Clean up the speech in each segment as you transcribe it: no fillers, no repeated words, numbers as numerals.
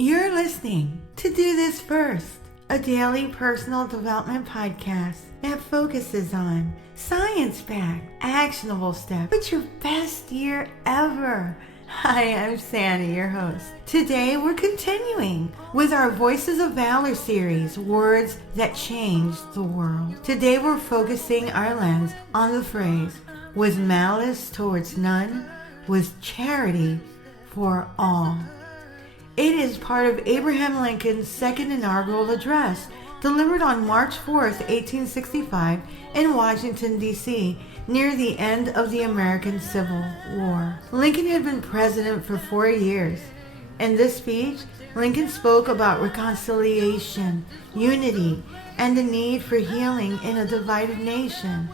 You're listening to Do This First, a daily personal development podcast that focuses on science-backed, actionable steps. It's your best year ever. Hi, I'm Sandy, your host. Today we're continuing with our Voices of Valor series, Words That Changed the World. Today we're focusing our lens on the phrase, with malice towards none, with charity for all. It is part of Abraham Lincoln's second inaugural address, delivered on March 4th, 1865 in Washington, D.C., near the end of the American Civil War. Lincoln had been president for 4 years. In this speech, Lincoln spoke about reconciliation, unity, and the need for healing in a divided nation.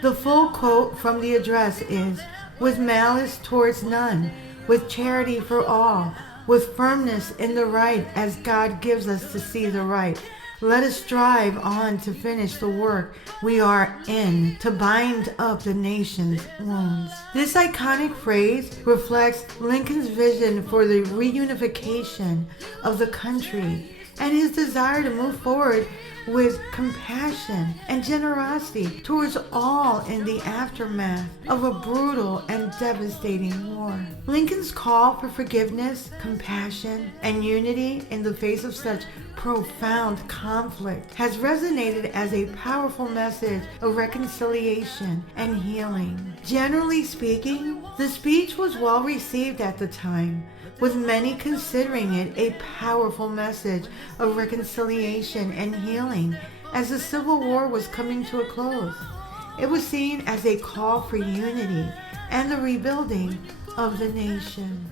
The full quote from the address is, "With malice towards none, with charity for all, with firmness in the right as God gives us to see the right. Let us strive on to finish the work we are in, to bind up the nation's wounds." This iconic phrase reflects Lincoln's vision for the reunification of the country and his desire to move forward with compassion and generosity towards all in the aftermath of a brutal and devastating war. Lincoln's call for forgiveness, compassion, and unity in the face of such profound conflict has resonated as a powerful message of reconciliation and healing. Generally speaking, the speech was well received at the time, with many considering it a powerful message of reconciliation and healing as the Civil War was coming to a close. It was seen as a call for unity and the rebuilding of the nation.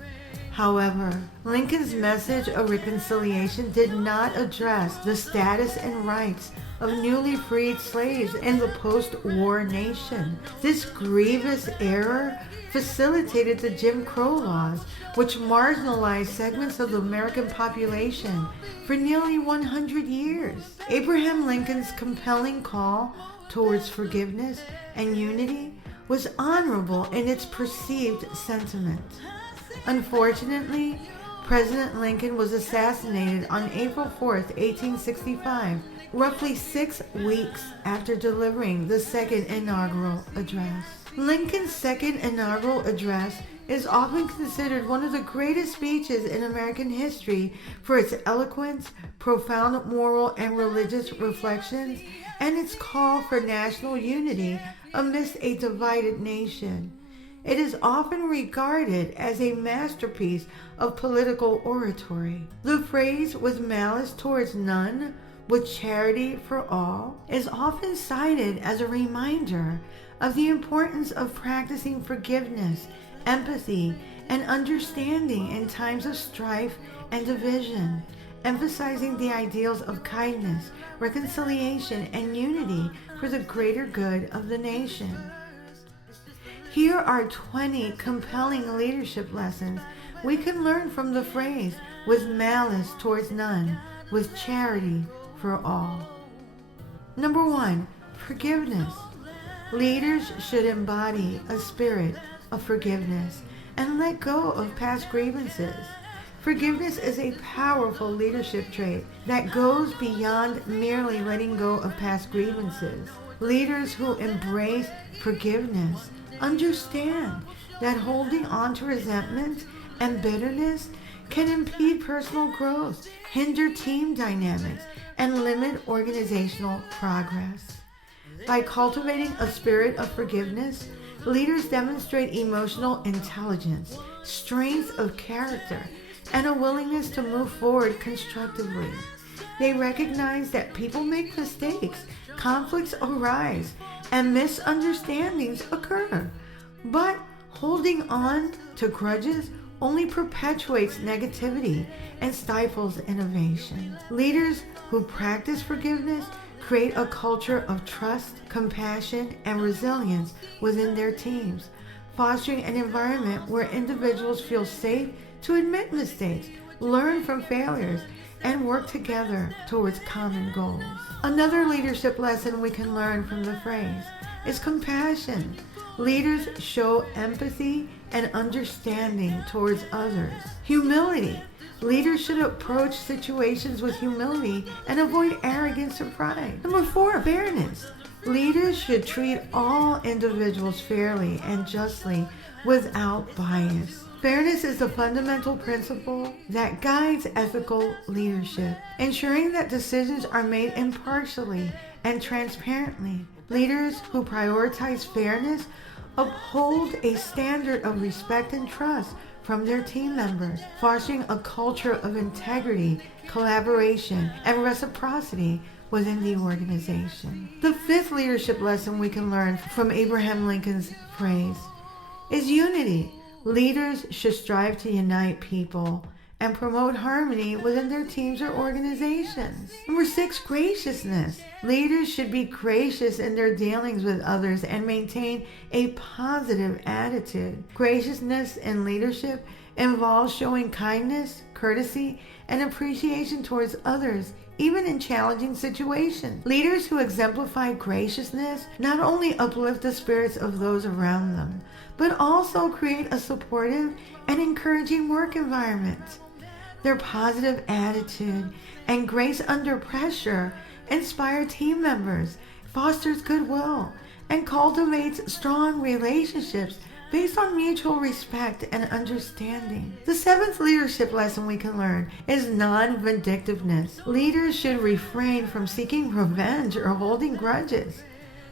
However, Lincoln's message of reconciliation did not address the status and rights of newly freed slaves in the post-war nation. This grievous error facilitated the Jim Crow laws, which marginalized segments of the American population for nearly 100 years. Abraham Lincoln's compelling call towards forgiveness and unity was honorable in its perceived sentiment. Unfortunately, President Lincoln was assassinated on April 4th, 1865, roughly 6 weeks after delivering the second inaugural address. Lincoln's second inaugural address is often considered one of the greatest speeches in American history for its eloquence, profound moral and religious reflections, and its call for national unity amidst a divided nation. It is often regarded as a masterpiece of political oratory. The phrase, "with malice towards none, with charity for all," is often cited as a reminder of the importance of practicing forgiveness, empathy, and understanding in times of strife and division, emphasizing the ideals of kindness, reconciliation, and unity for the greater good of the nation. Here are 20 compelling leadership lessons we can learn from the phrase, "with malice towards none, with charity for all." Number 1, forgiveness. Leaders should embody a spirit of forgiveness and let go of past grievances. Forgiveness is a powerful leadership trait that goes beyond merely letting go of past grievances. Leaders who embrace forgiveness understand that holding on to resentment and bitterness can impede personal growth, hinder team dynamics, and limit organizational progress. By cultivating a spirit of forgiveness, leaders demonstrate emotional intelligence, strength of character, and a willingness to move forward constructively. They recognize that people make mistakes, conflicts arise, and misunderstandings occur. But holding on to grudges only perpetuates negativity and stifles innovation. Leaders who practice forgiveness create a culture of trust, compassion, and resilience within their teams, fostering an environment where individuals feel safe to admit mistakes, learn from failures, and work together towards common goals. Another leadership lesson we can learn from the phrase is compassion. Leaders show empathy and understanding towards others. Humility, Leaders should approach situations with humility and avoid arrogance or pride. Number 4, fairness. Leaders should treat all individuals fairly and justly without bias. Fairness is the fundamental principle that guides ethical leadership, ensuring that decisions are made impartially and transparently. Leaders who prioritize fairness uphold a standard of respect and trust from their team members, fostering a culture of integrity, collaboration, and reciprocity within the organization. The 5th leadership lesson we can learn from Abraham Lincoln's phrase is unity. Leaders should strive to unite people and promote harmony within their teams or organizations. Number 6, graciousness. Leaders should be gracious in their dealings with others and maintain a positive attitude. Graciousness in leadership involves showing kindness, courtesy, and appreciation towards others, even in challenging situations. Leaders who exemplify graciousness not only uplift the spirits of those around them, but also create a supportive and encouraging work environment. Their positive attitude and grace under pressure inspire team members, fosters goodwill, and cultivates strong relationships based on mutual respect and understanding. The 7th leadership lesson we can learn is non-vindictiveness. Leaders should refrain from seeking revenge or holding grudges.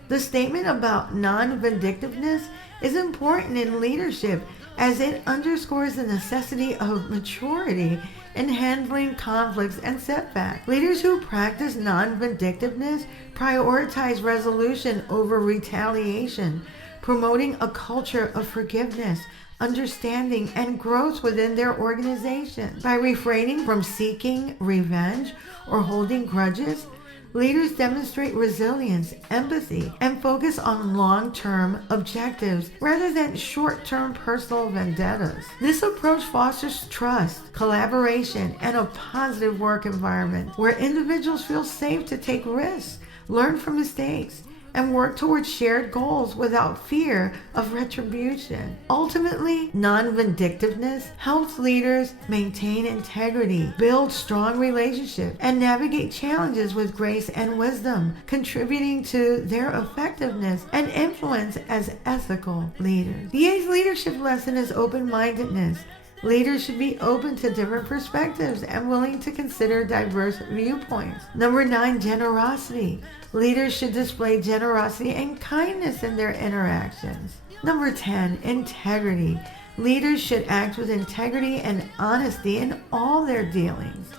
The statement about non-vindictiveness is important in leadership as it underscores the necessity of maturity in handling conflicts and setbacks. Leaders who practice non-vindictiveness prioritize resolution over retaliation, promoting a culture of forgiveness, understanding, and growth within their organization. By refraining from seeking revenge or holding grudges, leaders demonstrate resilience, empathy, and focus on long-term objectives rather than short-term personal vendettas. This approach fosters trust, collaboration, and a positive work environment where individuals feel safe to take risks, learn from mistakes, and work towards shared goals without fear of retribution. Ultimately, non-vindictiveness helps leaders maintain integrity, build strong relationships, and navigate challenges with grace and wisdom, contributing to their effectiveness and influence as ethical leaders. The 8th leadership lesson is open-mindedness. Leaders should be open to different perspectives and willing to consider diverse viewpoints. Number 9, generosity. Leaders should display generosity and kindness in their interactions. Number 10, integrity. Leaders should act with integrity and honesty in all their dealings.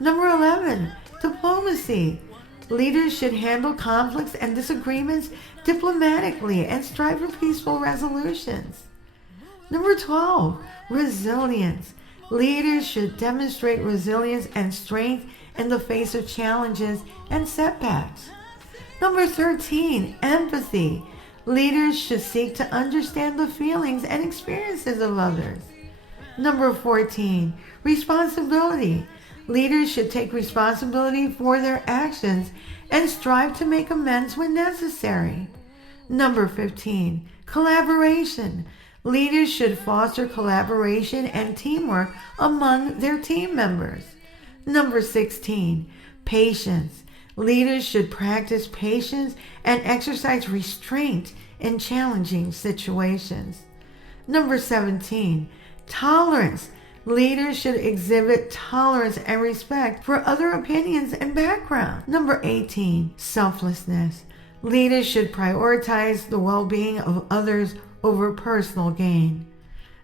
Number 11, diplomacy. Leaders should handle conflicts and disagreements diplomatically and strive for peaceful resolutions. Number 12, resilience. Leaders should demonstrate resilience and strength in the face of challenges and setbacks. Number 13, empathy. Leaders should seek to understand the feelings and experiences of others. Number 14, responsibility. Leaders should take responsibility for their actions and strive to make amends when necessary. Number 15, collaboration. Leaders should foster collaboration and teamwork among their team members. Number 16, patience. Leaders should practice patience and exercise restraint in challenging situations. Number 17, tolerance. Leaders should exhibit tolerance and respect for other opinions and backgrounds. Number 18, selflessness. Leaders should prioritize the well-being of others over personal gain.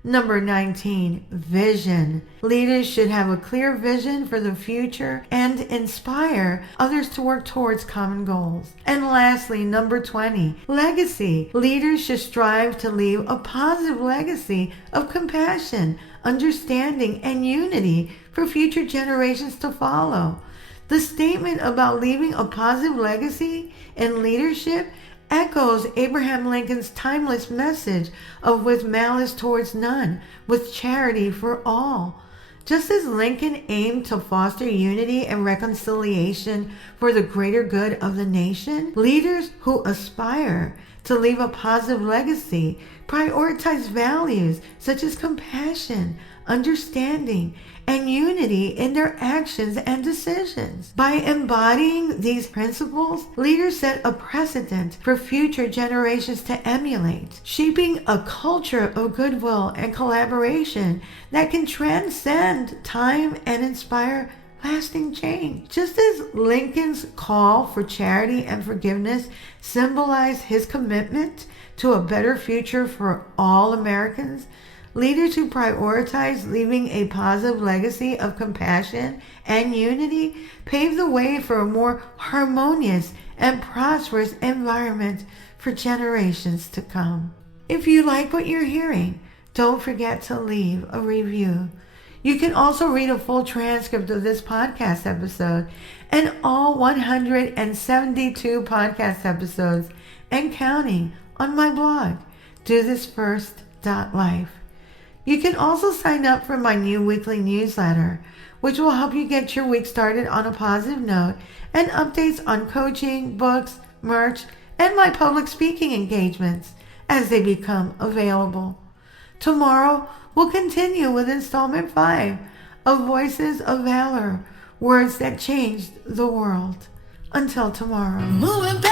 Number 19, vision. Leaders should have a clear vision for the future and inspire others to work towards common goals. And lastly, number 20, legacy. Leaders should strive to leave a positive legacy of compassion, understanding, and unity for future generations to follow. The statement about leaving a positive legacy in leadership echoes Abraham Lincoln's timeless message of with malice towards none, with charity for all. Just as Lincoln aimed to foster unity and reconciliation for the greater good of the nation, leaders who aspire to leave a positive legacy prioritize values such as compassion, understanding, and unity in their actions and decisions. By embodying these principles, leaders set a precedent for future generations to emulate, shaping a culture of goodwill and collaboration that can transcend time and inspire lasting change. Just as Lincoln's call for charity and forgiveness symbolized his commitment to a better future for all Americans, leaders who prioritize leaving a positive legacy of compassion and unity pave the way for a more harmonious and prosperous environment for generations to come. If you like what you're hearing, don't forget to leave a review. You can also read a full transcript of this podcast episode and all 172 podcast episodes and counting on my blog, DoThisFirst.life. You can also sign up for my new weekly newsletter, which will help you get your week started on a positive note, and updates on coaching, books, merch, and my public speaking engagements as they become available. Tomorrow, we'll continue with installment 5 of Voices of Valor, Words That Changed the World. Until tomorrow. Moving back.